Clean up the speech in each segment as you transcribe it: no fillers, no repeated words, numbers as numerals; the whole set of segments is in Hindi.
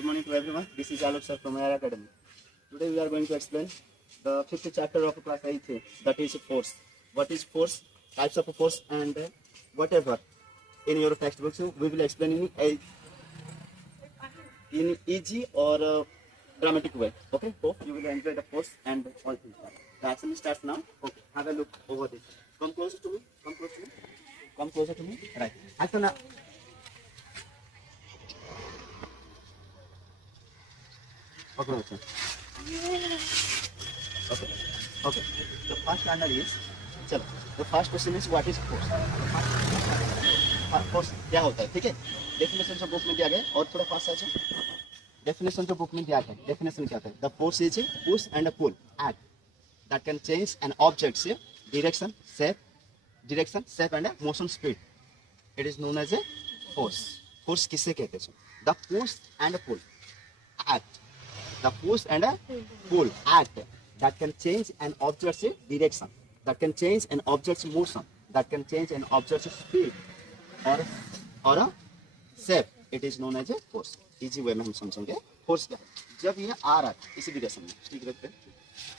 Good morning to everyone. This is Alok sir from Air Academy. Today we are going to explain the fifth chapter of class 8, that is force. What is force? Types of force and whatever in your textbooks we will explain in easy or dramatic way. Okay, hope you will enjoy the force and all things. The action starts now. Okay, have a look over this. Come closer to me. Come closer to me. Come closer to me. Right. Action now. Okay, okay. Okay. Okay. The first standard is, चलो, the first question is what is force? Force क्या होता है? ठीक है? Definition जो बुक में दिया गया और थोड़ा फास्ट है। Definition जो बुक में दिया गया, definition क्या होता है? The force is a push and a pull act that can change an object's direction, shape and a motion speed. It is known as a force. Force किसे कहते हैं? The push and a pull act. The push and a pull act that can change an object's direction, that can change an object's motion, that can change an object's speed or a shape. It is known as a force. Easy way में हम समझेंगे force क्या है। जब ये आ रहा है इसी डायरेक्शन में, ठीक रखते हैं।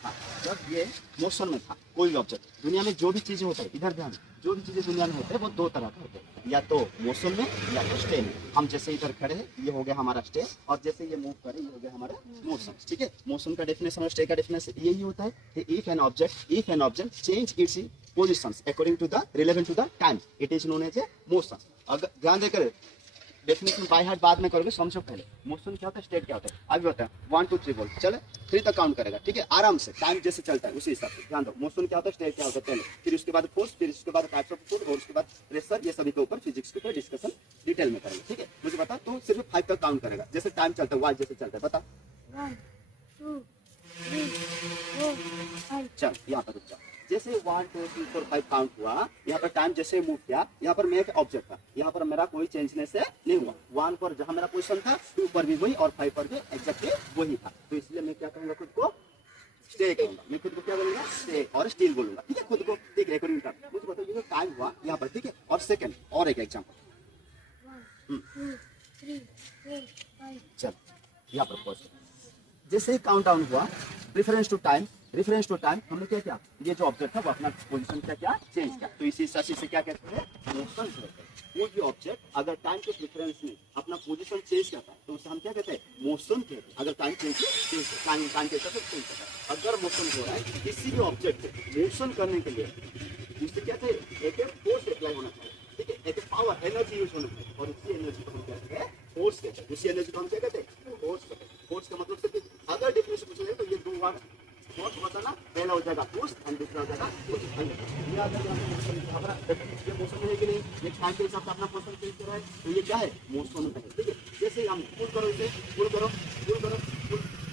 हाँ, जब ये मोशन में था कोई ऑब्जेक्ट, दुनिया में जो भी चीजें होता है, इधर ध्यान, जो भी चीजें दुनिया में होते हैं वो दो तरह के होते हैं, या तो मोशन में या तो स्टे में। हम जैसे इधर खड़े हैं ये हो गया हमारा स्टे, और जैसे ये मूव करे ये हो गया हमारा मोशन। ठीक है, मोशन का डेफिनेशन और स्टे का डेफिनेशन यही होता है कि if an object change its positions according to the relevant to the time, it is known as a motion. अगर ध्यान देकर डेफिनेशन बाय हार्ट बाद में करोगे, समझो पहले मोशन क्या होता है, स्टेट क्या होता है। अभी बताओ 1 2 3 बोल, चले 3 तक काउंट करेगा। ठीक है, आराम से टाइम जैसे चलता है उसी हिसाब से ध्यान दो। मोशन क्या होता है, स्टेट क्या होता है पहले, फिर उसके बाद फोर्स, फिर उसके बाद टाइप्स ऑफ फोर्स, और उसके बाद प्रेशर। ये सभी के ऊपर फिजिक्स के ऊपर डिस्कशन डिटेल में करेंगे। ठीक है, मुझे बता तो सिर्फ 5 तक काउंट करेगा, जैसे टाइम चलता है, वाइज जैसे चलता है। बता 1 2 3 4 5। चल यहाँ पर रुक जा। जैसे 1 2 3 4 5 काउंट हुआ, यहाँ पर टाइम जैसे मूव किया, यहाँ पर मैं एक ऑब्जेक्ट था, यहाँ पर मेरा कोई चेंजने से नहीं हुआ। 1 पर जहाँ मेरा पोजीशन था, 2 पर भी वही, और 5 पर भी एग्जैक्टली वही था। तो इसलिए मैं क्या कहूँगा, खुद को स्टे कहूँगा। मैं खुद को क्या बोलूँगा, स्टे और स्टिल बोलूँगा। ठीक है, खुद को। ठीक है, एक और मिनट मुझे बताओ, ये जो टाइम हुआ यहाँ पर, ठीक है, और सेकंड, और एक एग्जाम्पल 1 2 3 4 5। चल यहाँ पर पहुँच, जैसे ही काउंट डाउन हुआ, रेफरेंस टू टाइम हमने क्या किया, ये जो ऑब्जेक्ट था वो अपना पोजीशन क्या चेंज किया। तो इसी हिसाब से क्या कहते हैं, मोशन कहते हैं। कोई भी ऑब्जेक्ट अगर टाइम के डिफरेंस में अपना पोजीशन चेंज करता है तो उसे हम क्या कहते हैं, मोशन कहते हैं। अगर टाइम चेंज टाइम के हिसाब से चेंज करता है। अगर मोशन हो रहा है किसी भी ऑब्जेक्ट को मोशन करने के लिए, उससे क्या चाहिए, एक फोर्स अप्लाई होना चाहिए। ठीक है, एक पावर एनर्जी यूज होना चाहिए, और उसी एनर्जी को हम कहते हैं फोर्स कहते हैं। उसी एनर्जी को हम क्या कहते हैं, फोर्स कहते हैं। फोर्स का मतलब सिर्फ अगर डिफरेंस पूछे तो ये दो वर्ड फोर्स बताना, पहला हो जाएगा फोर्स और दूसरा हो जाएगा फोर्स। ये आ जाएगा ये मोशन है कि नहीं, ये टाइम के हिसाब से अपना पोजीशन चेंज कर रहा है, तो ये क्या है, मोशन है। ठीक है, जैसे हम पुल करो, इसे पुल करो,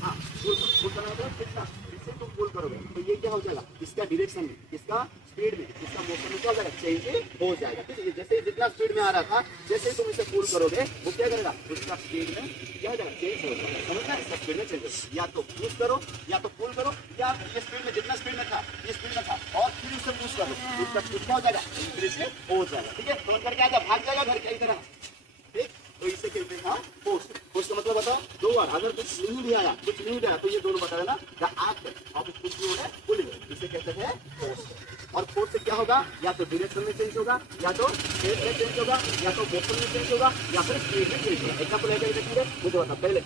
हाँ पुल करना होता है कितना, इससे तुम पुल करोगे तो ये क्या हो जाएगा, इसका डायरेक्शन में, इसका स्पीड में, इसका मोशन में क्या हो जाएगा, चेंज हो जाएगा। ठीक है, जैसे जितना स्पीड में आ रहा था, जैसे तुम इसे पुल करोगे वो क्या करेगा, उसका स्पीड में क्या हो जाएगा, चेंज हो जाएगा। समझना, इसका स्पीड में चेंज हो, या तो पुश करो या तो पुल करो, या ये स्पीड में जितना स्पीड में था ये स्पीड में था, और फिर उसे पुश करो, उसका स्पीड क्या हो जाएगा, इंक्रीज हो जाएगा। ठीक है, समझ करके आ जा, भाग जाएगा घर की तरह। ठीक, तो इसे कहते हैं फोर्स। फोर्स का मतलब बताओ, दो बार अगर कुछ नहीं भी आया, कुछ नहीं भी आया, तो ये दोनों बता देना, द एक्ट ऑफ पुशिंग और पुलिंग, इसे कहते हैं फोर्स। और फोर्स से क्या होगा, या तो डायरेक्शन में चेंज होगा, या तो शेप में चेंज होगा, या तो मोशन में चेंज होगा, या फिर स्पीड में चेंज होगा। एग्जांपल है देखिए, मुझे बता पहले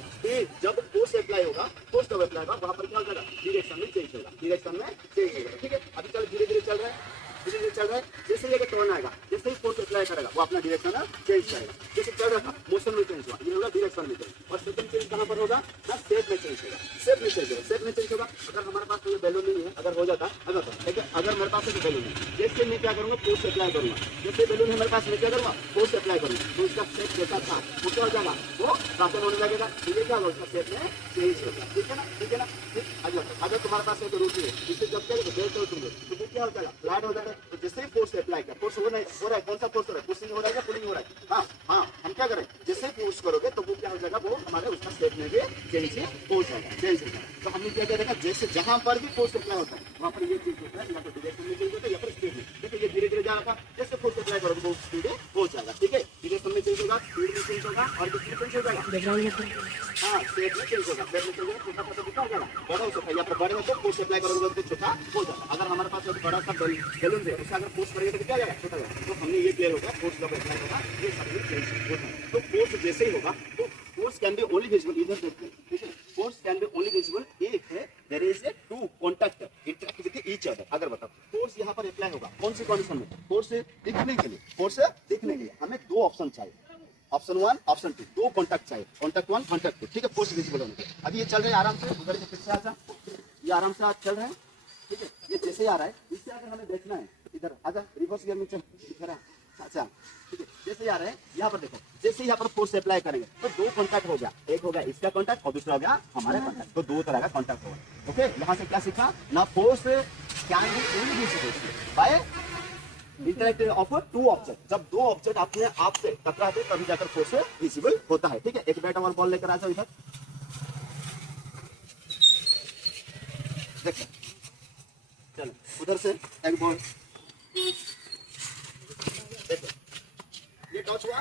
जब फोर्स अप्लाई होगा, फोर्स जब अप्लाई होगा वहां पर क्या हो जाएगा, डायरेक्शन में चेंज होगा, डायरेक्शन में चेंज होगा। ठीक है, अभी चल धीरे धीरे चल रहा है, धीरे धीरे चल रहा है। जैसे ये टर्न आएगा, जैसे ही फोर्स अप्लाई करेगा वो अपना डायरेक्शन चेंज करेगा। जैसे चल रहा था मोशन में चेंज हुआ, ये होगा डायरेक्शन में चेंज। और सेकंड चेंज कहां पर होगा ना, शेप में चेंज होगा, शेप में चेंज होगा, शेप में चेंज होगा। अगर हमारे पास कोई बैलून नहीं है, अगर हो जाता अगर मेरे पास कोई बैलून है, जैसे मैं क्या करूंगा, फोर्स अप्लाई करूंगा, जैसे बैलून है मेरे पास, मैं क्या करूंगा, फोर्स अप्लाई करूंगा, तो इसका शेप जैसा था वो क्या हो जाएगा, वो ट्रांसफॉर्म होने लगेगा। तो ये क्या होगा, उसका शेप में चेंज होगा। ठीक है ना, ठीक है ना। अगर तुम्हारे पास एक रोटी है, इसे जब क्या बेलते हो तुम, तो वो क्या हो जाएगा, फ्लैट हो जाएगा। तो जैसे ही फोर्स अप्लाई कर, फोर्स हो रहा है, कौन सा फोर्स हो रहा है, पुशिंग हो रहा है या पुलिंग हो रहा है। हाँ हाँ, हम क्या करें, जैसे ही पुश करोगे तो वो क्या हो जाएगा, वो हमारे उसका शेप में भी चेंज हो जाएगा, चेंज होगा। तो हमने क्या किया देखा, जैसे जहां पर भी फोर्स अप्लाई होता है वहां पर ये चीज होता है, या तो डायरेक्शन में चेंज होता है या फिर स्पीड में। देखिए ये धीरे धीरे जा रहा था, जैसे फोर्स अप्लाई करोगे वो स्पीड हो जाएगा। ठीक है, पोजीशन में चेंज होगा, स्पीड में चेंज होगा और किसमें चेंज हो जाएगा, बैकग्राउंड में, हाँ शेप में चेंज होगा, शेप में चेंज होगा, छोटा छोटा कितना हो जाएगा, बड़ा हो सकता है, या फिर बड़े में तो फोर्स अप्लाई करोगे तो छोटा हो जाएगा। अगर हमारे पास एक बड़ा सा बैलून है उससे अगर फोर्स करेंगे तो क्या जाएगा, छोटा जाएगा। तो हमने ये क्लियर होगा, फोर्स जब अप्लाई होगा ये सब चेंज होता है। तो फोर्स जैसे ही होगा तो force can be only visible, इधर देखते हैं, ठीक है, force can be only visible if there is a two contact interact with each other। अगर बताओ force यहाँ पर अप्लाई होगा कौन सी कंडीशन में, force दिखने के लिए, force दिखने के लिए हमें दो ऑप्शन चाहिए, ऑप्शन 1 ऑप्शन 2, दो कॉन्टैक्ट चाहिए, कॉन्टैक्ट 1 कॉन्टैक्ट 2, ठीक है, फोर्स विजिबल होने के। अभी ये चल रहे हैं आराम से, उधर से फिर से आजा, ये आराम से चल रहे हैं, ठीक है, ये जैसे ही आ रहा है इससे अगर हमें देखना है, इधर आजा, रिवर्स गियर में चल दिख रहा है, अच्छा ठीक है, जैसे ही आ रहे हैं यहाँ पर देखो, जैसे यहाँ पर फोर्स अप्लाई करेंगे तो दो कॉन्टैक्ट हो गया, एक हो गया इसका कॉन्टैक्ट और दूसरा हो गया हमारा कॉन्टैक्ट, तो दो तरह का कॉन्टैक्ट होगा। ओके, यहाँ से क्या सीखा ना, force can be only visible by interact of two object. जब दो ऑब्जेक्ट अपने आप से टकराते तभी जाकर फोर्स विजिबल होता है, ठीक है। एक बैट और बॉल लेकर आ जाओ इधर, देखो चलो उधर से एक बॉल, देखो ये टच हुआ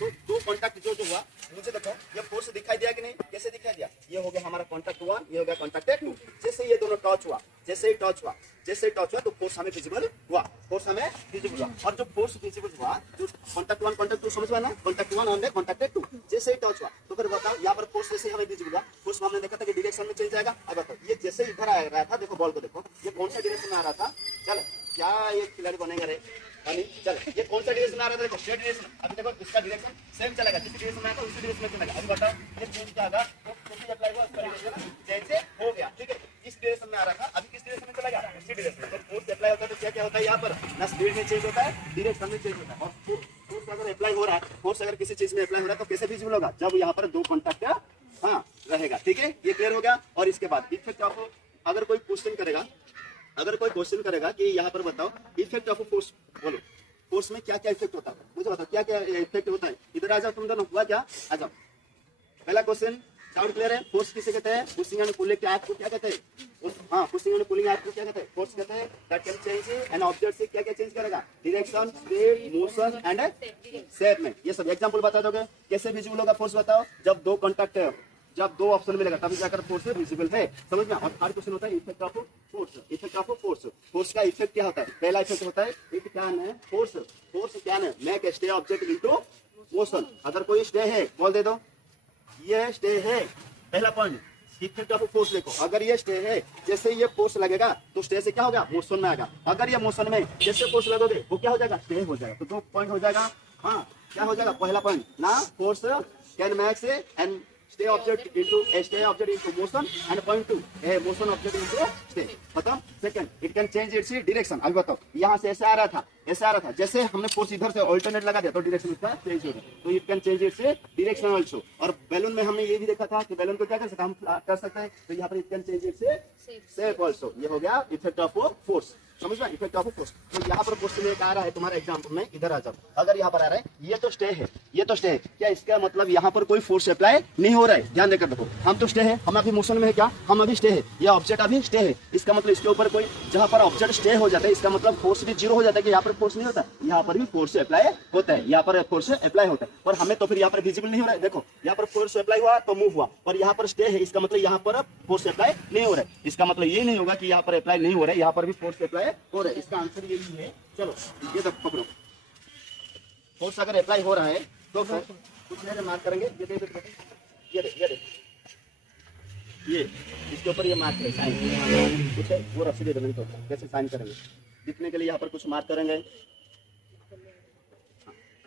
तो दो कॉन्टैक्ट जो हुआ, मुझे देखो ये फोर्स दिखाई दिया कि नहीं, कैसे दिखाई दिया, ये हो गया हमारा कॉन्टैक्ट 1, ये हो गया कॉन्टैक्ट 2। जैसे ये दोनों टच हुआ, जैसे ही टच हुआ तो फोर्स हमें विजिबल हुआ, फोर्स हमें विजिबल हुआ। और जो फोर्स विजिबल हुआ, जो कॉन्टैक्ट 1 कॉन्टैक्ट 2 समझ में ना, कॉन्टैक्ट 1 और कॉन्टैक्ट 2 जैसे ही टच हुआ तो फिर बताओ यहाँ पर फोर्स जैसे हमें विजिबल हुआ, फोर्स हमने देखा था कि डायरेक्शन में चेंज जाएगा। अब बताओ ये जैसे इधर आ रहा था, देखो बॉल को देखो, ये कौन सा डायरेक्शन में आ रहा था, चल क्या ये खिलाड़ी बनेगा रे, चल ये कौन सा डायरेक्शन आ रहा था, देखो स्ट्रेट डायरेक्शन। अभी देखो इसका डायरेक्शन सेम चलेगा, जिस डायरेक्शन में आता उसी डायरेक्शन में चलेगा। अभी बताओ ये चेंज क्या होगा, तो कैसे अप्लाई हुआ, उसका डायरेक्शन चेंज हो गया, ठीक है। इस डायरेक्शन में आ रहा था, अभी किस डायरेक्शन में चलेगा, उसी डायरेक्शन में। तो फोर्स अप्लाई होता है तो क्या क्या होता है यहाँ पर, ना स्पीड में चेंज होता है, डायरेक्शन में चेंज होता है। और फोर्स अगर अप्लाई हो रहा है, फोर्स अगर किसी चीज में अप्लाई हो रहा है तो कैसे विजिबल होगा, जब यहाँ पर दो कॉन्टैक्ट हाँ रहेगा, ठीक है, ये क्लियर हो गया। और इसके बाद इफेक्ट ऑफ, अगर कोई क्वेश्चन करेगा कि यहाँ पर बताओ इफेक्ट ऑफ फोर्स, बोलो फोर्स में क्या क्या इफेक्ट होता है, मुझे बताओ क्या क्या इफेक्ट होता है। इधर आ जाओ तुम दोनों, हुआ क्या, आ जाओ। पहला क्वेश्चन डाउट क्लियर है, फोर्स किसे कहते हैं, पुशिंग एंड पुलिंग एक्ट को क्या कहते हैं, हाँ पुशिंग एंड पुलिंग एक्ट को क्या कहते हैं, फोर्स कहते हैं। That can change an object से क्या क्या चेंज करेगा, direction, speed, motion and shape में। ये सब एग्जांपल बता दोगे कैसे विजिबल होगा फोर्स, बताओ। जब दो कॉन्टैक्ट है, जब दो ऑप्शन मिलेगा तभी जाकर फोर्स विजिबल है, समझ में। और थर्ड क्वेश्चन होता है effect of force. Effect of force, force का इफेक्ट क्या होता है। पहला इफेक्ट होता है इट कैन है फोर्स, फोर्स कैन है make stay object into motion. अगर कोई स्टे है बोल दे दो, ये स्टे है, पहला पॉइंट इफेक्ट ऑफ फोर्स। देखो अगर ये स्टे है, जैसे ये फोर्स लगेगा तो स्टे से क्या होगा, मोशन में आएगा। अगर ये मोशन में जैसे फोर्स लगोगे वो क्या हो जाएगा, स्टे हो जाएगा। तो दो पॉइंट हो जाएगा, हाँ क्या हो जाएगा, पहला पॉइंट ना force can make and stay object into stay object into motion and point to a motion object into stay। बताओ second it can change its direction. अभी बताओ यहाँ से ऐसे आ रहा था, जैसे हमने फोर्स इधर से अल्टरनेट लगा दिया तो डायरेक्शन इसका चेंज हो गया, तो it can change its direction also. और बैलून में हमने ये भी देखा था कि बैलून को क्या कर सकते हैं, हम कर सकते हैं, तो यहाँ पर it can change its shape also. ये हो गया इफेक्ट ऑफ फोर्स, समझ में, इफेक्ट ऑफ फोर्स। तो यहाँ पर क्वेश्चन एक आ रहा है तुम्हारा एग्जाम्पल में, इधर आ जाओ। अगर यहाँ पर आ रहा है ये तो स्टे है, ये तो स्टे है, क्या इसका मतलब यहाँ पर कोई फोर्स अप्लाई नहीं हो रहा है। ध्यान देकर देखो, हम तो स्टे है, हम अभी मोशन में है, क्या हम अभी स्टे है, ये ऑब्जेक्ट अभी स्टे है। इसका मतलब इसके ऊपर कोई, जहाँ पर ऑब्जेक्ट स्टे हो जाता है इसका मतलब फोर्स भी जीरो हो जाता है कि यहाँ पर फोर्स नहीं होता, यहाँ पर भी फोर्स अप्लाई होता है, यहाँ पर फोर्स अप्लाई होता है। और हमें तो फिर यहाँ पर विजिबल नहीं हो रहा है। देखो यहाँ पर फोर्स अप्लाई हुआ तो मूव हुआ, और यहाँ पर स्टे है, इसका मतलब यहाँ पर फोर्स अप्लाई नहीं हो रहा है। इसका मतलब ये नहीं होगा कि यहाँ पर अप्लाई नहीं हो रहा है, यहाँ पर भी फोर्स अप्लाई हो रहा है। इसका आंसर ये भी है। चलो ये तक पकड़ो, फोर्स अगर अप्लाई हो रहा है तो कुछ नहीं मार्क करेंगे, ये देख ये ये इसके ऊपर ये मार्क है, साइन कुछ है, वो रस्सी दे देंगे। तो कैसे साइन करेंगे, दिखने के लिए यहाँ पर कुछ मार्क करेंगे,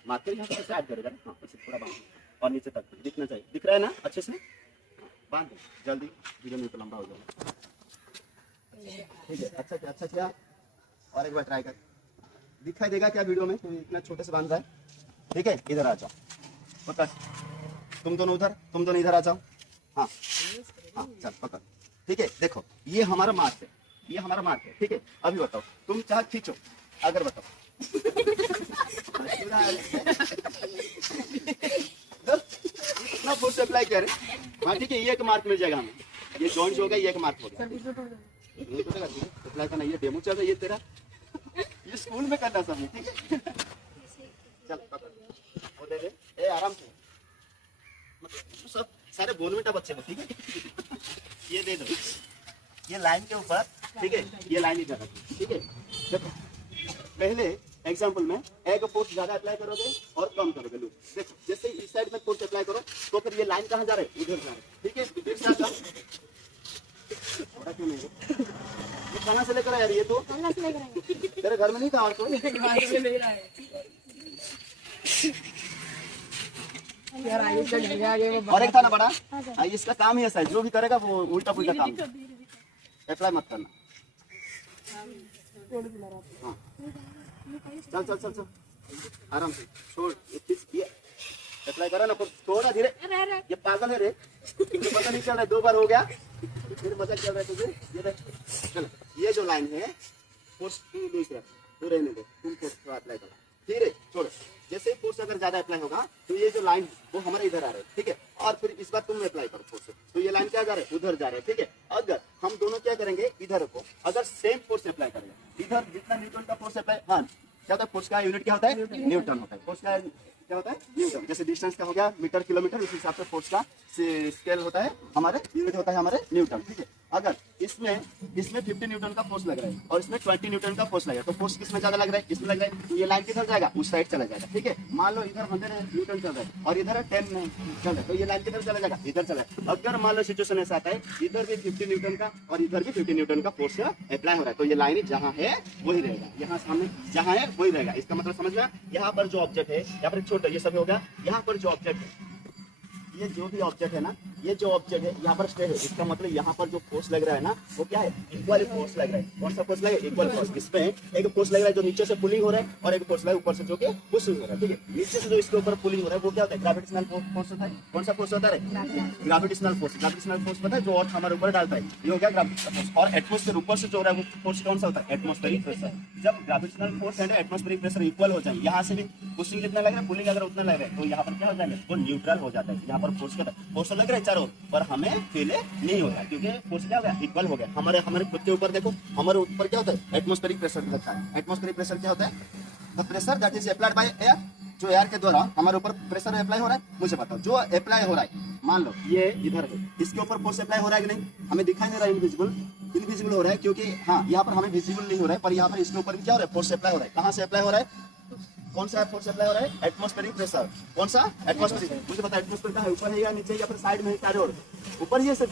मार्कर यहाँ पर कैसे ऐड करेगा, हाँ इसे थोड़ा बांध और नीचे तक दिखना चाहिए, दिख रहा है ना अच्छे से, बांध जल्दी, वीडियो नहीं तो लंबा हो जाएगा। ठीक है, अच्छा क्या, और एक बार ट्राई कर, दिखाई देगा क्या वीडियो में, तो इतना छोटे से बांध रहा है। ठीक है, इधर आ जाओ, पकड़, तुम दोनों उधर, तुम दोनों इधर आ जाओ, हाँ हाँ चल पकड़। ठीक है, देखो ये हमारा मार्क है, ये हमारा मार्क है। ठीक है, अभी बताओ तुम चाहे खींचो, अगर बताओ इतना फोर्स अप्लाई कर, हाँ ठीक है, ये एक मार्क मिल जाएगा हमें, ये जॉइंट हो गया, ये एक मार्क हो गया। अप्लाई करना, ये डेमो चल रहा है, ये तेरा ये स्कूल में करना सब, ठीक है। चल पकड़। दे दे, ए आराम से, मतलब सब सारे बोनविटा बच्चे को, ठीक है। ये दे दो, ये लाइन के ऊपर, ठीक है, ये लाइन इधर रखो, ठीक है। देखो पहले एग्जांपल में एक फोर्स ज्यादा अप्लाई करोगे और कम करोगे लूप। देखो जैसे इस साइड में फोर्स अप्लाई करो तो फिर ये लाइन कहाँ जा रहा है, उधर जा रहा है, ठीक है। फिर से आता थोड़ा क्यों नहीं ये कहाँ से लेकर आया यार, ये तो तेरे घर में नहीं था और कोई और एक था ना बड़ा, इसका काम ही ऐसा है, जो भी करेगा वो उल्टा पुल्टा काम, अप्लाई मत करना। हाँ चल चल चल चल आराम से छोड़, ये अप्लाई करा ना, थोड़ा धीरे, ये पागल है रे, तुझे पता नहीं चल रहा है, 2 बार हो गया फिर मजाक चल रहा है तुझे। ये देख चल, ये जो लाइन है फोर्स तू रहने दे, तुम फोर्स अप्लाई करो धीरे, छोड़। जैसे ही फोर्स अगर ज्यादा अप्लाई होगा तो ये जो लाइन वो हमारे इधर आ रहा है, ठीक है। और फिर इस बार तुम अप्लाई करो फोर्स, तो ये लाइन क्या जा रहा है, उधर जा रहा है, ठीक है। अगर हम दोनों क्या करेंगे, इधर को अगर सेम फोर्स अप्लाई करेंगे, इधर जितना न्यूटन का फोर्स अप्लाई, हाँ क्या होता है, फोर्स का यूनिट क्या होता है, न्यूटन होता है। फोर्स का क्या होता है, न्यूटन। जैसे डिस्टेंस का हो गया मीटर किलोमीटर, उस हिसाब से फोर्स का स्केल होता है, हमारे यूनिट होता है हमारे न्यूटन, ठीक है। अगर इसमें 50 न्यूटन का फोर्स लग रहा है और इसमें 20 न्यूटन का फोर्स लग रहा है, तो फोर्स किसमें ज्यादा लग रहा है, इसमें लग रहा है, तो ये लाइन किधर जाएगा, उस साइड चला जाएगा, ठीक है। मान लो इधर 100 न्यूटन चल रहा है और इधर 10 चल रहा है, तो ये लाइन किधर चला जाएगा, इधर चला जाएगा। अगर मान लो सिचुएशन ऐसा आता है, इधर भी 50 न्यूटन का और इधर भी 50 न्यूटन का फोर्स अप्लाई हो रहा है, तो ये लाइन जहाँ है वही रहेगा, यहाँ सामने जहाँ है वही रहेगा। इसका मतलब समझ में, यहाँ पर जो ऑब्जेक्ट है, यहाँ पर छोड़ दो, ये सब हो गया। यहाँ पर जो ऑब्जेक्ट है, ये जो भी ऑब्जेक्ट है ना, ये जो ऑब्जेक्ट है यहाँ पर स्टे है, इसका मतलब यहाँ पर जो फोर्स लग रहा है ना, वो क्या है, इक्वल फोर्स लग रहा है। कौन सा फोर्स लग रहा है, इक्वल फोर्स। इसमें एक फोर्स लग रहा है जो नीचे से पुलिंग हो रहा है और एक फोर्स लग रहा है ऊपर से जो कि पुशिंग हो रहा है, ठीक है। नीचे से जो इसके ऊपर पुलिंग हो रहा है वो क्या होता है, ग्रेविटेशनल फोर्स होता है। कौन सा फोर्स होता है, ग्रेविटेशनल फोर्स। ग्रेविटेशनल फोर्स पता है, जो अर्थ हमारे ऊपर डालता है, ये हो गया ग्रेविटेशनल फोर्स। और एटमॉस्फेयर ऊपर से जो हो रहा है वो फोर्स कौन सा होता है, एटमॉस्फेरिक प्रेशर। जब gravitational force and atmospheric pressure equal हो जाए, यहाँ से भी पुशिंग कितना लग रहा है, पुलिंग अगर उतना लग रहा है, तो यहाँ पर क्या हो जाएगा, वो न्यूट्रल हो जाता है। यहाँ पर फोर्स का फोर्स लग रहा है चारों, पर हमें फील नहीं होता क्योंकि फोर्स क्या हो गया, इक्वल हो गया। हमारे खुद के ऊपर देखो, हमारे ऊपर क्या होता है, एटमॉस्फेरिक प्रेशर लगता है। एटमॉस्फेरिक प्रेशर क्या होता है, the pressure that is applied by air. जो एयर के द्वारा हमारे ऊपर प्रेशर अप्लाई हो रहा है, मुझे बताओ जो अप्लाई हो रहा है, मान लो ये इधर है, इसके ऊपर फोर्स अप्लाई हो रहा है कि नहीं, हमें दिखाई नहीं रहा है, इनविजिबल हो रहा है, क्योंकि हाँ यहाँ पर हमें विजिबल नहीं हो रहा है, पर यहाँ पर इसके ऊपर क्या हो रहा है, फोर्स अप्लाई हो रहा है। कहाँ से अप्लाई हो रहा है, कौन सा फोर्स अप्लाई हो रहा है, एटमॉस्फेरिक प्रेशर। कौन सा, एटमॉस्फेरिक। मुझे बता एटमॉस्फेयर का है, ऊपर है या नीचे या फिर साइड में है, चारों ओर, ऊपर ही है सब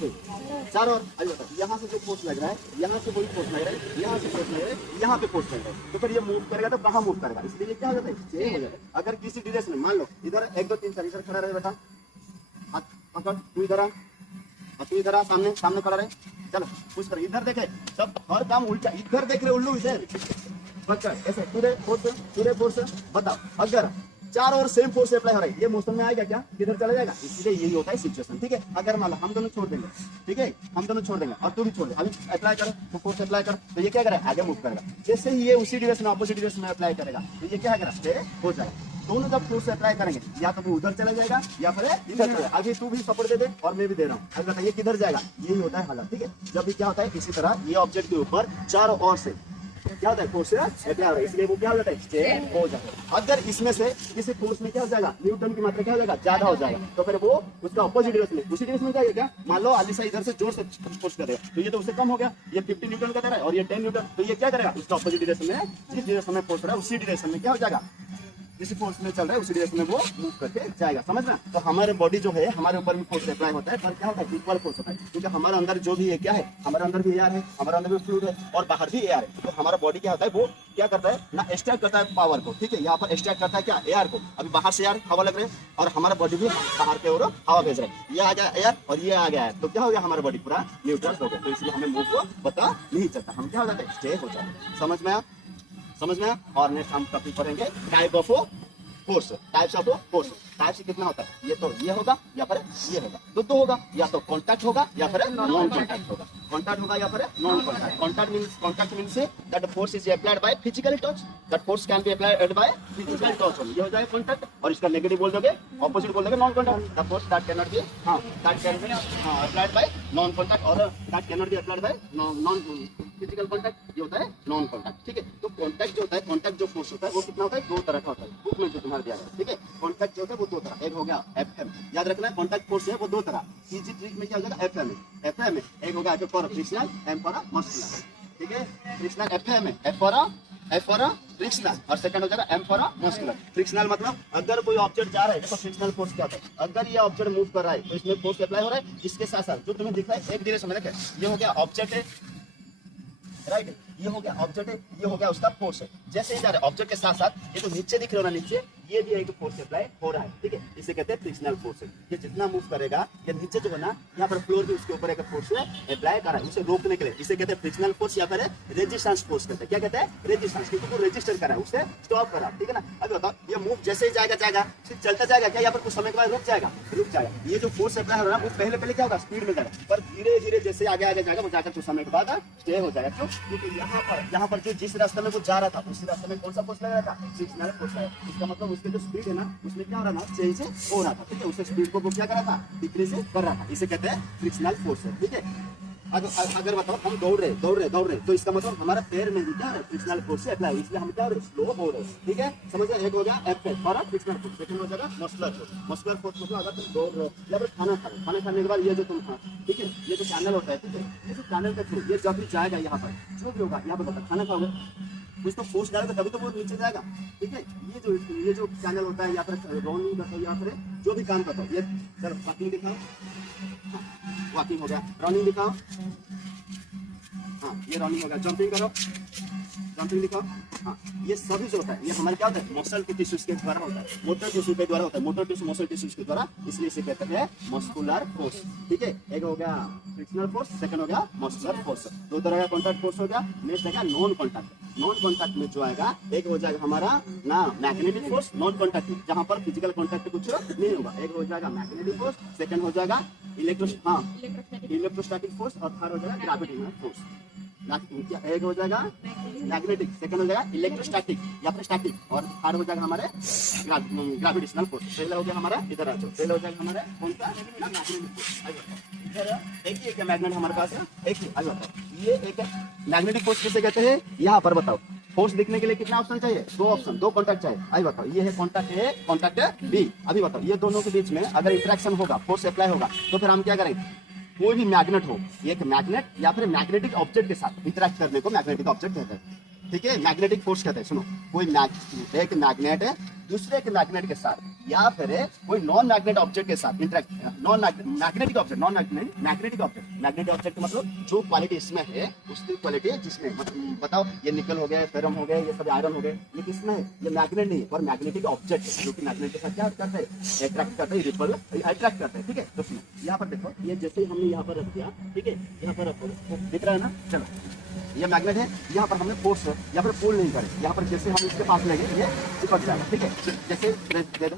चारों ओर। अरे बता, यहाँ से जो फोर्स लग रहा है, यहाँ से वही फोर्स लग रहा है, यहाँ से फोर्स लग रहा है, यहाँ पे फोर्स लग रहा है, तो फिर ये मूव करेगा तो कहाँ मूव करेगा, इसलिए ये क्या हो जाता है, चेंज हो जाता है। अगर किसी डायरेक्शन में मान लो इधर 1 2 3 4 इधर खड़ा रहे बेटा, हाथ पकड़, तू इधर आ, तू इधर आ, सामने सामने खड़ा रहे, चलो कुछ कर, इधर देखे, सब हर काम उल्टा, इधर देख रहे उल्लू, इधर पकड़ ऐसे, पूरे फोर्स बताओ। अगर चारों ओर सेम फोर्स अप्लाई हो रहा है, ये मौसम में आएगा क्या, किधर चला जाएगा, इसलिए यही होता है सिचुएशन, ठीक है। अगर मान लो हम दोनों छोड़ देंगे, ठीक है, हम दोनों छोड़ देंगे और तू भी छोड़ दे, अभी अप्लाई कर, तो फोर्स अप्लाई कर, तो ये क्या करेगा, आगे मूव करेगा। जैसे ही ये उसी डायरेक्शन ऑपोजिट डायरेक्शन में अप्लाई करेगा, तो ये क्या करेगा, स्टे हो जाएगा। दोनों जब फोर्स अप्लाई करेंगे, या तो उधर चला जाएगा या फिर इधर चला जाएगा। अभी तू भी सपोर्ट दे दे और मैं भी दे रहा हूँ, अब बताइए किधर जाएगा, यही होता है हालत, ठीक है। जब भी क्या होता है, इसी तरह ये ऑब्जेक्ट के ऊपर चारों ओर से क्या होता है, फोर्स अप्लाई हो रहा है, इसलिए वो क्या हो जाता है, स्टे हो जाता है। अगर इसमें से किसी फोर्स में क्या हो जाएगा, न्यूटन की मात्रा क्या हो जाएगा, ज्यादा हो जाएगा, तो फिर वो उसका अपोजिट डायरेक्शन में, उसी डायरेक्शन में जाएगा। क्या मान लो आलिशा इधर से जोर से फोर्स कर देगा, तो ये तो उससे कम हो गया, ये 50 न्यूटन का दे रहा है और ये 10 न्यूटन, तो ये क्या करेगा, उसका अपोजिट डायरेक्शन में, जिस डायरेक्शन में फोर्स हो रहा है उसी डायरेक्शन में क्या हो जाएगा, जिस फोर्स में चल रहा है उसी डायरेक्शन में वो मूव करके जाएगा, समझना। तो हमारे बॉडी जो है, हमारे ऊपर भी फोर्स अप्लाई होता है, पर क्या होता है, इक्वल फोर्स होता है, क्योंकि हमारे अंदर जो भी है क्या है, हमारे अंदर भी एयर है, हमारे अंदर भी फ्लूइड है और बाहर भी एयर है। तो हमारा बॉडी क्या होता है, वो क्या करता है ना, एक्सट्रैक्ट करता है पावर को, ठीक है। यहाँ पर एक्सट्रैक्ट करता है क्या, एयर को। अभी बाहर से एयर हवा लग रहे हैं और हमारा बॉडी भी बाहर के ओर हवा भेज रहा है, ये आ गया एयर और ये आ गया है, तो क्या हो गया, हमारा बॉडी पूरा न्यूट्रल हो गया। तो इसलिए हमें मूव को पता नहीं चलता, हम क्या हो जाते हैं, स्टे हो जाते हैं। समझ में आया। और नेक्स्ट हम टॉपिक पढ़ेंगे type of force, types of force. Types कितना होता है, ये तो ये होगा या फिर ये होगा, दो होगा, या तो कॉन्टैक्ट होगा या फिर नॉन कॉन्टैक्ट होगा, कॉन्टैक्ट होगा या फिर non contact. Contact means that force is applied by physical touch, that force can be applied by physical touch only, ये हो जाएगा कॉन्टैक्ट। और इसका नेगेटिव बोल दोगे, ऑपोजिट बोल दोगे non contact, the force that can not be that can be applied by non contact और that can not be applied by non physical contact, ये होता है नॉन कॉन्टैक्ट, ठीक है। तो कॉन्टैक्ट जो होता है, कॉन्टैक्ट जो फोर्स होता है वो कितना होता है, दो तरह का होता है, बुक में जो तुम्हारे दिया है, ठीक है। कॉन्टैक्ट जो होता है वो दो तरह, एक हो गया एफएम, याद रखना है कॉन्टैक्ट फोर्स है वो दो तरह, इजी ट्रिक में क्या हो जाएगा एफएम है, एफएम है, एक हो गया F for frictional, M for muscular, ठीक है। फ्रिक्शनल एफएम है, एफ फॉर फ्रिक्शनल, और सेकंड हो जाएगा एम फॉर मस्कुलर। फ्रिक्शनल मतलब अगर कोई ऑब्जेक्ट जा रहा है, देखो फ्रिक्शनल फोर्स क्या होता है, अगर ये ऑब्जेक्ट मूव कर रहा है तो इसमें फोर्स अप्लाई हो रहा है, इसके साथ साथ जो तुम्हें दिख रहा है एक डायरेक्शन में, देखो ये हो गया ऑब्जेक्ट है, राइट, ये हो गया ऑब्जेक्ट है, ये हो गया उसका फोर्स है। जैसे ही जा रहा है ऑब्जेक्ट के साथ साथ ये तो नीचे दिख रहा है ना, नीचे ये भी एक फोर्स अप्लाई हो रहा है, ठीक है, इसे कहते हैं फ्रिक्शनल फोर्स। ये जितना मूव करेगा, ये नीचे जो है ना, यहाँ पर फ्लोर भी उसके ऊपर एक फोर्स अप्लाई कर रहा है, उसे रोकने के लिए, इसे कहते हैं फ्रिक्शनल फोर्स या फिर रेजिस्टेंस फोर्स कहते हैं। क्या कहते हैं, रेजिस्टेंस, क्योंकि वो रजिस्टर कर रहा है, उसे स्टॉप कर रहा है, ठीक है ना। अभी बताओ ये मूव जैसे ही जाएगा जाएगा फिर चलता जाएगा क्या, यहाँ पर कुछ समय के बाद रुक जाएगा, रुक जाएगा। ये जो फोर्स अप्लाई हो रहा है वो पहले पहले क्या होगा, स्पीड में जाएगा, पर धीरे धीरे जैसे आगे आगे जाएगा वो जाकर कुछ समय के बाद स्टे हो जाएगा। क्यों, क्योंकि यहाँ पर जो जिस रास्ते में वो जा रहा था उसी रास्ते में कौन सा फोर्स लग रहा था, फ्रिक्शनल फोर्स है। इसका मतलब उसके जो स्पीड है ना उसमें क्या हो रहा था, चेंज हो रहा था, ठीक है। उसे स्पीड को वो क्या कर रहा था, डिक्रीज कर रहा था, इसे कहते हैं फ्रिक्शनल फोर्स है, ठीक है। अगर बताओ हम दौड़ रहे तो इसका मतलब हमारा पैर में भी क्या है, फ्रिक्शनल फोर्स से अप्लाई, इसलिए हम क्या हो रहे, स्लो हो रहे, ठीक है। समझ गए, एक हो गया F for frictional force, second हो जाएगा मस्कुलर फोर्स। मस्कुलर फोर्स मतलब अगर तुम दौड़ रहे हो या फिर खाना खाने के बाद ये जो तुम खा, ठीक है, ये जो चैनल होता है, ठीक है, ये जो चैनल के थ्रू ये जब भी जाएगा यहाँ पर जो भी होगा, यहाँ पर खाना खाओगे कुछ तो फोर्स डालेगा तभी तो वो नीचे जाएगा, ठीक है। ये जो चैनल होता है, या फिर रनिंग करता हो या फिर जो भी काम करता हो, ये चलो वॉकिंग दिखाओ, वॉकिंग हो गया, रनिंग दिखाओ, हाँ ये रनिंग हो गया, जंपिंग करो, जंपिंग दिखाओ, हाँ ये सभी जो होता है ये हमारे क्या होता है, मसल के टिश्यूज के द्वारा होता है, मोटर टिश्यू के द्वारा होता है, मोटर टिश्यू मसल टिश्यूज के द्वारा, इसलिए इसे कहते हैं मस्कुलर फोर्स, ठीक है। एक हो गया फ्रिक्शनल फोर्स, सेकंड हो गया मस्कुलर फोर्स, दो तरह का कॉन्टैक्ट फोर्स हो गया। नेक्स्ट है नॉन कॉन्टैक्ट, नॉन कॉन्टैक्ट में जो आएगा एक हो जाएगा हमारा ना मैग्नेटिक फोर्स, नॉन कॉन्टैक्ट जहां पर फिजिकल कॉन्टैक्ट कुछ नहीं होगा, एक हो जाएगा मैग्नेटिक फोर्स, सेकंड हो जाएगा इलेक्ट्रोस्टैटिक फोर्स, और थर्ड हो जाएगा ग्रेविटेशनल फोर्स। एक हो जाएगा मैग्नेटिक, सेकंड हो जाएगा इलेक्ट्रोस्टैटिक या फिर स्टैटिक, और थर्ड हो जाएगा हमारे ग्रेविटेशनल फोर्स। पहला हो गया हमारा इधर आ जाओ, पहला हो जाएगा हमारा कौन सा, मैग्नेटिक फोर्स। इधर एक ही मैग्नेट हमारे पास है, एक ही आगे बताओ, ये एक मैग्नेटिक फोर्स किसे कहते हैं, यहाँ पर बताओ। फोर्स दिखने के लिए कितना ऑप्शन चाहिए, दो ऑप्शन, दो कॉन्टैक्ट चाहिए। आई बताओ, ये है कॉन्टैक्ट ए, कॉन्टैक्ट बी। अभी बताओ ये दोनों के बीच में अगर इंटरेक्शन होगा, फोर्स अप्लाई होगा, तो फिर हम क्या करेंगे, कोई भी मैग्नेट हो, एक मैग्नेट या फिर मैग्नेटिक ऑब्जेक्ट के साथ इंटरेक्ट करने को मैग्नेटिक ऑब्जेक्ट कहते हैं, ठीक है। मैग्नेटिक फोर्स कहते हैं, सुनो, कोई एक मैग्नेट है दूसरे के मैग्नेट के साथ या फिर कोई नॉन मैग्नेट ऑब्जेक्ट के साथ interact, non magnetic object, non magnetic object, magnetic object मतलब जो क्वालिटी इसमें है उसकी क्वालिटी जिसमें, मतलब बताओ ये निकल हो गया, फेरम हो गया, ये सब आयरन हो गए, ये किसमें है, ये मैग्नेट नहीं है और मैग्नेटिक ऑब्जेक्ट है, जो कि मैग्नेट के साथ क्या करते हैं, अट्रैक्ट करते हैं, रिपल अट्रैक्ट करते हैं, ठीक है। तो सुनो यहाँ पर देखो, ये जैसे ही हमने यहाँ पर रख दिया, ठीक है, यहाँ पर रखो, दिख रहा है ना, चलो ये मैग्नेट है, यहाँ पर हमने फोर्स या फिर पुल नहीं करे, यहाँ पर जैसे हम इसके पास लेंगे ये चिपक जाएगा, ठीक है। जैसे दे दो,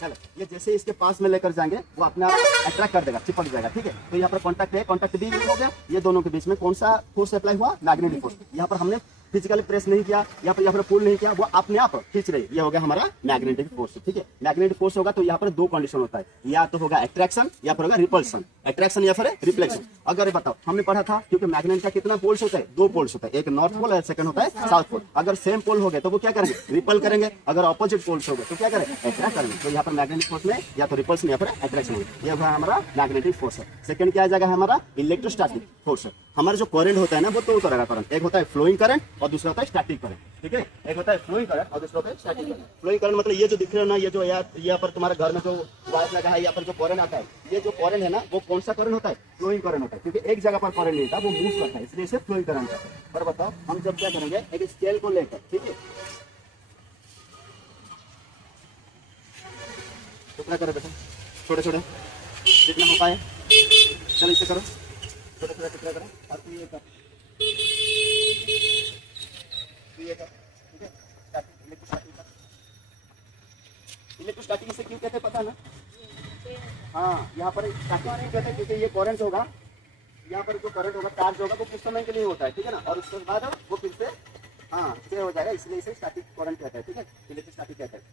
चलो ये जैसे इसके पास में लेकर जाएंगे वो अपने आप अट्रैक्ट कर देगा, चिपक जाएगा, ठीक है। तो यहाँ पर कॉन्टैक्ट है, कॉन्टैक्ट बी हो गया, ये दोनों के बीच में कौन सा फोर्स अप्लाई हुआ, मैग्नेटिक फोर्स। यहाँ पर हमने फिजिकली प्रेस नहीं किया या फिर पुल नहीं किया, वो अपने आप खींच रही, ये हो गया हमारा मैग्नेटिक फोर्स, ठीक है। मैग्नेटिक फोर्स होगा तो यहाँ पर दो कंडीशन होता है, या तो होगा अट्रैक्शन या फिर होगा रिपल्सन, अट्रैक्शन या फिर रिफ्लेक्शन। अगर बताओ हमने पढ़ा था, क्योंकि मैग्नेट का कितना पोल्स होता है, दो पोल्स होता है, एक नॉर्थ पोल और सेकंड होता है साउथ पोल। अगर सेम पोल हो गए तो वो क्या करेंगे, रिपल करेंगे, अगर ऑपोजिट पोल्स हो गए तो क्या करेंगे, अट्रैक्ट करेंगे। तो यहाँ पर मैग्नेटिक फोर्स में या तो रिपल्सन या फिर अट्रैक्शन होगा, ये होगा हमारा मैग्नेटिक फोर्स है। सेकंड क्या आ जाएगा हमारा इलेक्ट्रोस्टैटिक फोर्स है। हमारा जो करंट होता है ना वो दो तरह का करंट, एक होता है फ्लोइंग करंट और दूसरा होता है स्टैटिक करंट, ठीक है। एक होता है फ्लोइंग करंट और दूसरा होता है स्टैटिक करंट। फ्लोइंग करंट मतलब ये जो दिख रहे हो ना, ये जो यहाँ पर तुम्हारे घर में जो वायर लगा है, यहाँ पर जो करंट आता है, ये जो करंट है ना वो कौन सा करंट होता है, फ्लोइंग करंट होता है, क्योंकि एक जगह पर करंट नहीं था, वो मूव करता है, इसलिए इसे फ्लोइंग करंट है। पर बताओ हम जब क्या करेंगे, एक स्केल को लेकर, ठीक है, टुकड़ा करो बेटा, छोटे छोटे जितना हो पाए, चलो इसे करो, छोटे छोटे टुकड़ा करो, और फिर ये कर, ठीक है। इलेक्ट्रोस्टैटिक इसे क्यों कहते हैं पता ना, हाँ यहाँ पर स्टैटिक क्यों कहते हैं, क्योंकि ये करंट होगा, यहाँ पर जो करंट होगा, चार्ज होगा, वो कुछ समय के लिए होता है, ठीक है ना, और उसके बाद वो फिर से हाँ से हो जाएगा, इसलिए इसे स्टैटिक करंट कहते हैं, ठीक है, इलेक्ट्रोस्टैटिक कहते हैं।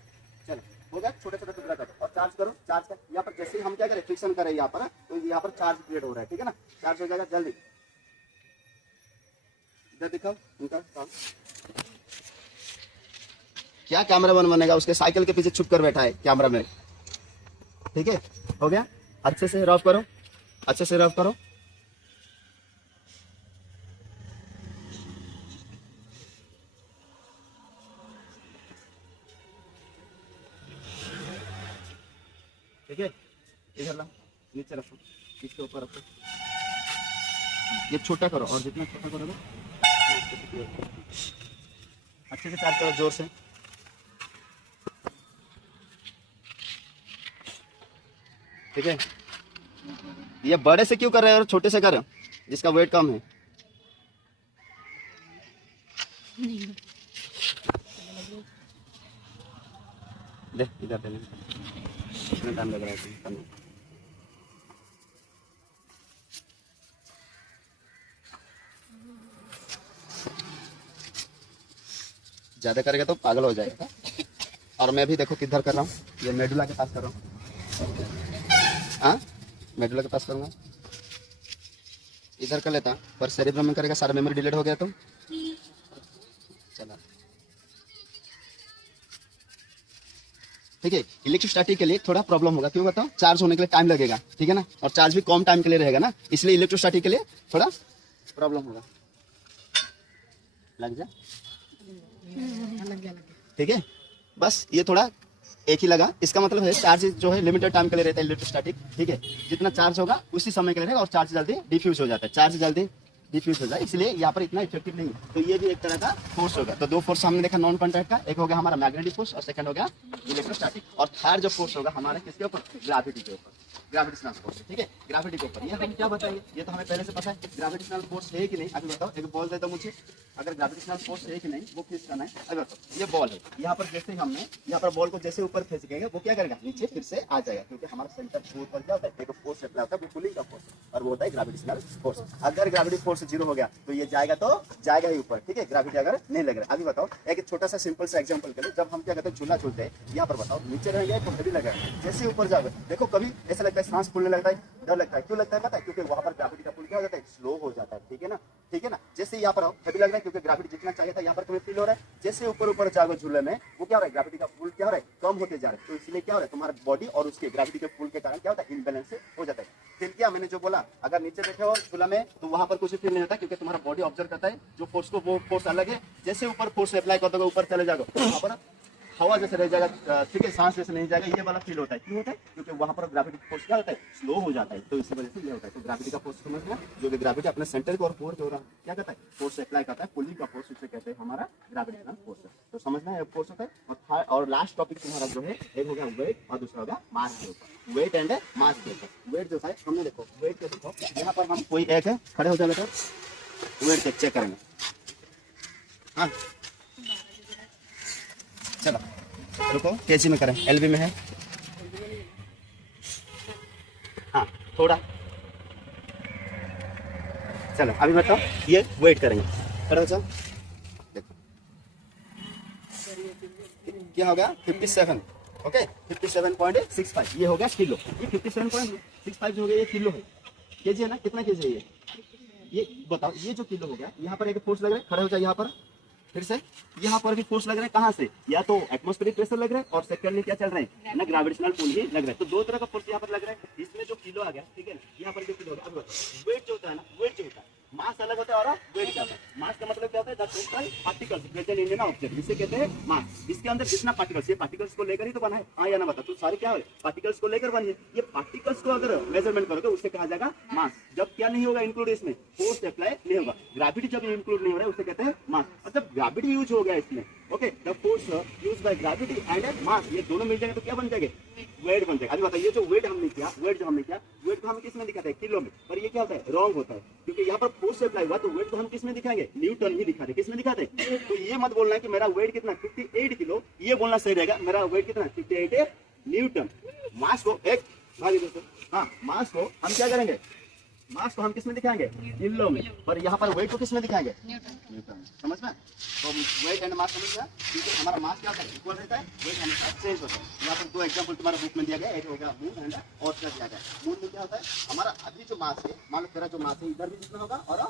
चलो हो गया, छोटे छोटे टुकड़ा करो और चार्ज करो, चार्ज कर, यहाँ पर जैसे ही हम क्या करें, फ्रिक्शन करें यहाँ पर, तो यहाँ पर चार्ज क्रिएट हो रहा है, ठीक है ना, चार्ज हो जाएगा जल्दी, इधर दिखाओ उनका काम। क्या कैमरामैन बनेगा, उसके साइकिल के पीछे छुप कर बैठा है कैमरामैन। ठीक है, हो गया। अच्छे से रफ करो, अच्छे से रफ करो। ठीक है, इधर लाओ, नीचे रखो, इसके ऊपर रखो। ये छोटा करो, और जितना छोटा करोगे अच्छे से चार्ज करो, जोर से। ठीक है, ये बड़े से क्यों कर रहे हो और छोटे से कर रहे हो जिसका वेट कम है? देख इधर देने कितना टाइम लग रहा है करने। ज्यादा करेगा तो पागल हो जाएगा। और मैं भी देखो किधर कर रहा हूँ, ये मेडुला के पास कर रहा हूँ। हाँ, मेडुला के पास करूँगा, इधर कर लेता पर सेरेब्रम में करेगा, सारा मेमोरी डिलीट हो गया तो चला। ठीक है, इलेक्ट्रोस्टैटिक के लिए थोड़ा प्रॉब्लम होगा, क्यों बताओ? चार्ज होने के लिए टाइम लगेगा, ठीक है ना, और चार्ज भी कम टाइम के लिए रहेगा ना, इसलिए इलेक्ट्रोस्टैटिक के लिए थोड़ा प्रॉब्लम होगा। लग जा, ठीक है, बस ये थोड़ा एक ही लगा। इसका मतलब है चार्ज जो है लिमिटेड टाइम के लिए रहता है इलेक्ट्रोस्टैटिक। ठीक है, जितना चार्ज होगा उसी समय के लिए रहेगा, और चार्ज जल्दी डिफ्यूज हो जाता है, चार्ज जल्दी डिफ्यूज हो जाए, इसलिए यहाँ पर इतना इफेक्टिव नहीं है। तो ये भी एक तरह का फोर्स होगा। तो दो फोर्स हमने देखा नॉन कॉन्टैक्ट का, एक हो गया हमारा मैग्नेटिक फोर्स और सेकंड हो गया इलेक्ट्रोस्टैटिक। और थर्ड जो फोर्स होगा हमारे किसके ऊपर? ग्रेविटी के ऊपर, ग्रेविटेशनल फोर्स। ठीक है, ग्रेविटी के ऊपर। ये हम क्या बताएंगे, ये तो हमें पहले से पता है ग्रेविटेशनल फोर्स है कि नहीं। अभी बताओ, एक बॉल दे दो मुझे, अगर ग्रेविटेशनल फोर्स है कि नहीं वो किस करना है। अभी बताओ, ये बॉल है, यहाँ पर जैसे हमने यहाँ पर बॉल को जैसे ऊपर फेंकेगा वो क्या करेगा, नीचे फिर से आ जाएगा, क्योंकि हमारा सेंटर फोर्स पर क्या होता है, एक फोर्स अप्लाई होता है, वो पुलिंग का फोर्स, और वो होता है ग्रेविटेशनल फोर्स। अगर ग्रेविटी फोर्स 0 हो गया तो ये जाएगा तो जाएगा ही ऊपर। ठीक है, ग्रेविटी अगर नहीं लग रहा। अभी बताओ एक छोटा सा सिंपल सा एग्जांपल के लिए, जब हम क्या करते हैं झूला झूलते हैं, यहाँ पर बताओ नीचे रहेंगे तो हेवी लगा, जैसे ऊपर जाओगे देखो कभी ऐसा लगता है सांस फूलने लगता है, डर लगता है। क्यों लगता है पता है? क्योंकि वहां पर ग्रेविटी का पुल क्या हो जाता है, स्लो हो जाता है। ठीक है ना, ठीक है ना। जैसे यहाँ पर हेवी लग रहा है क्योंकि ग्रेविटी जितना चाहिए था यहाँ पर तुम्हें फील हो रहा है। जैसे ऊपर ऊपर जाओगे झूले में वो क्या हो रहा है, ग्रेविटी का पुल क्या हो रहा है, कम होते जा रहा है। तो इसलिए क्या हो रहा है, तुम्हारा बॉडी और उसके ग्रेविटी के पुल के कारण क्या होता है, इनबैलेंस हो जाता है। फिर क्या मैंने जो बोला, अगर नीचे बैठे हो झूला में तो वहां पर कुछ फील नहीं होता, क्योंकि तुम्हारा बॉडी ऑब्जर्व करता है जो फोर्स को, वो फोर्स अलग है। जैसे ऊपर फोर्स अप्लाई कर दोगे ऊपर चले जाओगे, वहां पर हवा जैसे रह जाएगा। ठीक है, सांस जैसे नहीं जाएगा, ये वाला फील होता है। क्यों होता है? क्योंकि वहां पर ग्रेविटी फोर्स क्या होता है, स्लो हो जाता है। तो इसी वजह से ये होता है। तो ग्रेविटी का फोर्स समझना, जो कि ग्रेविटी अपने सेंटर को और फोर्स जो रहा क्या करता है, फोर्स अप्लाई करता है, पुलिंग का फोर्स उसे कहते हैं हमारा ग्रेविटेशनल फोर्स। तो समझना है फोर्स होता है। और लास्ट टॉपिक तुम्हारा जो है, एक हो गया वेट और दूसरा हो गया मास के ऊपर। वेट एंड मास के ऊपर। वेट जो है हमने देखो, वेट को देखो यहाँ पर हम कोई एक है खड़े हो जाए तो वेट चेक करेंगे। हाँ चलो रुको, केजी में करें, एलबी में है। हाँ थोड़ा, चलो अभी बताओ, ये वेट करेंगे, खड़े हो जाओ। देखो क्या हो गया, 57। ओके, 57.65 ये हो गया किलो। ये 57.65 जो हो गया ये किलो है। केजी है ना, कितना केजी है ये बताओ। ये जो किलो हो गया, यहाँ पर एक फोर्स लग रहा है, खड़े हो जाए यहाँ पर। फिर से यहाँ पर भी फोर्स लग रहा है, कहाँ से, या तो एटमॉस्फेरिक प्रेशर लग रहा है, और सेकंडली क्या चल रहा है ना, ग्रेविटेशनल पुल ही लग रहा है। तो दो तरह का फोर्स यहाँ पर लग रहा है। इसमें जो किलो आ गया, ठीक है, यहाँ पर जो किलो हो गया। वेट जो होता है ना, वेट जो होता है, मास अलग होता है और वेट क्या होता है। मास का मतलब क्या होता है, the total particles present in an object, जिसे कहते हैं मास। इसके अंदर जितना पार्टिकल्स, ये पार्टिकल्स को लेकर ही तो बना है। हाँ या ना बता, तो सारे क्या है, पार्टिकल्स को लेकर बनी है। ये पार्टिकल्स को अगर मेजरमेंट करोगे उससे कहा जाएगा मास। जब क्या नहीं होगा इंक्लूड, इसमें फोर्स अप्लाई नहीं होगा। ग्रेविटी जब इंक्लूड नहीं हो रहा है उसे कहते हैं मास। और जब ग्रेविटी यूज हो गया इसमें, okay, the force use by gravity and mass, ये दोनों मिल जाएंगे तो क्या बन जाएंगे, वेट बन जाएगा। अभी बताइए, ये जो वेट हमने किया, वेट जो हमने किया, वेट को हम किस में दिखाते हैं, किलो में। पर ये क्या होता है, रॉन्ग होता है, क्योंकि यहाँ पर फोर्स अप्लाई हुआ तो वेट को हम किस में दिखाएंगे, न्यूटन ही दिखाते हैं। किस में दिखाते हैं? तो ये मत बोलना है कि मेरा वेट कितना 58 किलो, ये बोलना सही रहेगा, मेरा वेट कितना 58 न्यूटन। मास को एक भागी दोस्तों, हाँ मास को हम क्या करेंगे, मास को हम किस में दिखाएंगे, किलो में। पर यहाँ पर वेट को किस में दिखाएंगे, न्यूटन। समझ में? तो वेट एंड मास समझ गया, क्योंकि हमारा मास क्या होता है, इक्वल रहता है, वेट हमेशा चेंज होता है। यहाँ पर दो एग्जांपल तुम्हारे बुक में दिया गया, एक हो गया मून एंड और क्या दिया गया। मून में क्या होता है, हमारा अभी जो मास है, मान लो तेरा जो मास है इधर भी जितना होगा और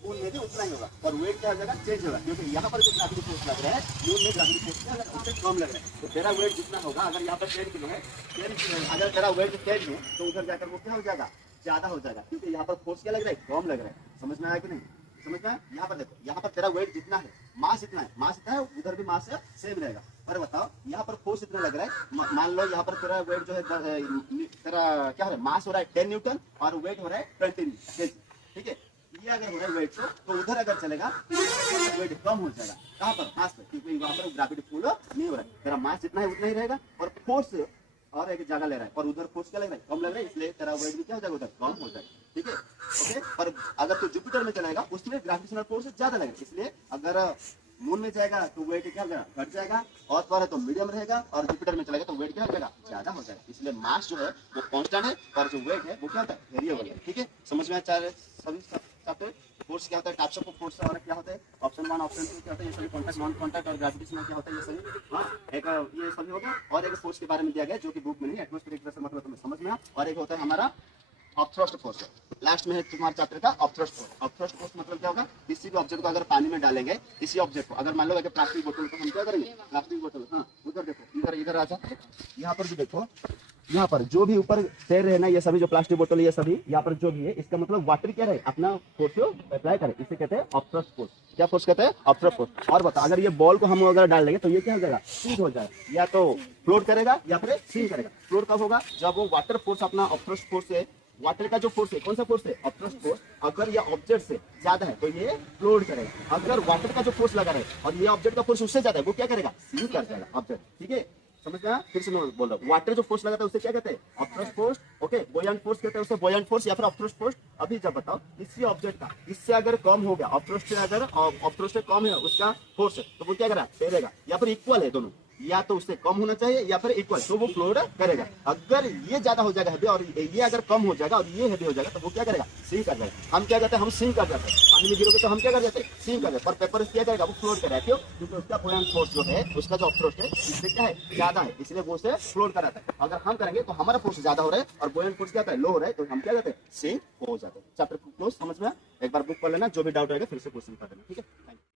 मून में भी उतना ही होगा और वेट क्या हो जाएगा, चेंज होगा, क्योंकि यहाँ पर जो ग्रेविटी फोर्स लग रहा है मून में ग्रेविटी फोर्स क्या लग रहा है, उससे कम लग रहा है। तो तेरा वेट जितना होगा, अगर यहाँ पर 10 किलो है, 10 किलो है, अगर तेरा वेट 10 है तो उधर जाकर वो क्या हो जाएगा, ज्यादा हो जाएगा, क्योंकि यहाँ पर फोर्स क्या लग रहा है, कम लग रहा है। समझ में आया कि नहीं, समझ में आया? यहाँ पर देखो, यहाँ पर तेरा वेट जितना है, मास इतना है, मास इतना है, उधर भी मास सेम रहेगा। पर बताओ यहाँ पर फोर्स इतना लग रहा है, मान लो यहाँ पर तेरा वेट जो है तेरा क्या हो रहा है, मास हो रहा है 10 न्यूटन और वेट हो रहा है 20 केजी, ठीक है। ये अगर हो रहा है वेट तो उधर अगर चलेगा तो वेट कम हो जाएगा। कहाँ पर, मास पर, क्योंकि वहाँ पर ग्रेविटी पुल नहीं हो रहा है, तेरा मास जितना है उतना ही रहेगा और फोर्स और एक जगह ले रहा है और उधर फोर्स क्या लग रहा है, कम लग रहा है, इसलिए तेरा वेट भी क्या हो जाएगा, उधर कम हो जाएगा, ठीक है। ओके, पर अगर तू जुपिटर में चलेगा उसमें ग्रेविटेशनल फोर्स ज्यादा लगेगा, इसलिए अगर मून में जाएगा तो वेट क्या होगा, घट जाएगा, और पर है तो मीडियम रहेगा, और जुपिटर में चलेगा तो वेट क्या हो जाएगा, ज्यादा हो जाएगा। इसलिए मास जो है वो कांस्टेंट है और जो वेट है वो क्या होता है, वेरिएबल है, ठीक है। समझ में आ सभी सब फोर्स क्या होता है, टाइप्स ऑफ फोर्स और क्या होता है, ऑप्शन 1 ऑप्शन 2 क्या होता है, ये सभी कॉन्टैक्ट नॉन कॉन्टैक्ट और ग्रेविटेशनल क्या होता है, ये सभी हाँ एक ये सभी होगा। और एक फोर्स के बारे में दिया गया जो कि बुक में नहीं, एटमॉस्फेरिक प्रेशर मतलब तुम्हें समझ में आ, और एक होता है हमारा ऑब्थ्रस्ट फोर्स। लास्ट में है तुम्हारे चैप्टर का ऑब्थ्रस्ट फोर्स। ऑब्थ्रस्ट फोर्स मतलब क्या होगा, किसी भी ऑब्जेक्ट को अगर पानी में डालेंगे, इसी ऑब्जेक्ट को अगर मान लो अगर प्लास्टिक बोतल को हम क्या करेंगे, प्लास्टिक बोतल, हाँ उधर देखो, इधर इधर आ जा, यहाँ पर भी देखो, यहाँ पर जो भी ऊपर तैर रहे ना ये सभी जो प्लास्टिक बोतल ये सभी यहाँ पर जो भी है, इसका मतलब वाटर क्या रहे, अपना फोर्स अप्लाई करे, इसे कहते हैं ऑब्थ्रस्ट फोर्स। क्या फोर्स कहते हैं, ऑब्थ्रस्ट फोर्स। और बता, अगर ये बॉल को हम अगर डाल देंगे तो ये क्या हो जाएगा, सिंक हो जाएगा, या तो फ्लोट करेगा या फिर सिंक करेगा। फ्लोट कब होगा, जब वो वाटर फोर्स अपना ऑब्थ्रस्ट फोर्स से, वाटर का जो फोर्स है, कौन सा फोर्स है, ऑब्थ्रस्ट फोर्स, अगर ये ऑब्जेक्ट से ज्यादा है तो ये फ्लोट करेगा। अगर वाटर का जो फोर्स लगा है और ये ऑब्जेक्ट का फोर्स उससे ज्यादा है, वो क्या करेगा, सिंक कर जाएगा ऑब्जेक्ट, ठीक है। समझ में आया? फिर से मैं बोल रहा हूँ, वाटर जो फोर्स लगाता है उसे क्या कहते हैं, ऑब्थ्रस्ट फोर्स, ओके। बुयांट फोर्स कहते हैं उसे, बुयांट फोर्स या फिर ऑब्थ्रस्ट फोर्स। अभी जब बताओ इसी ऑब्जेक्ट का इससे अगर कम हो गया, ऑब्थ्रस्ट से अगर ऑब्थ्रस्ट से कम है उसका फोर्स, तो वो क्या करेगा, तैरेगा, या फिर इक्वल है दोनों, या तो उससे कम होना चाहिए या फिर इक्वल, तो वो फ्लोट करेगा। अगर ये ज्यादा हो जाएगा हैवी और ये अगर कम हो जाएगा और ये हैवी हो जाएगा तो वो क्या करेगा, सिंक कर जाएगा। हम क्या कहते हैं, हम सिंक कर जाते हैं, पानी में गिरोगे तो हम क्या कर जाते हैं, सिंक कर जाते हैं। पर पेपर क्या करेगा, वो फ्लोट करेगा, क्यों, क्योंकि उसका बुयांट फोर्स जो है, उसका जो ऑब्थ्रस्ट है इससे क्या है, ज्यादा है, इसलिए वो उसे फ्लोट कराता है। अगर हम करेंगे तो हमारा फोर्स ज्यादा हो रहा है और बुयांट फोर्स क्या है, लो हो रहा है, तो हम क्या करते हैं, सिंक हो जाते हैं। चैप्टर क्लोज, समझ में एक बार बुक पढ़ लेना, जो भी डाउट रहेगा फिर से क्वेश्चन कर देना, ठीक है।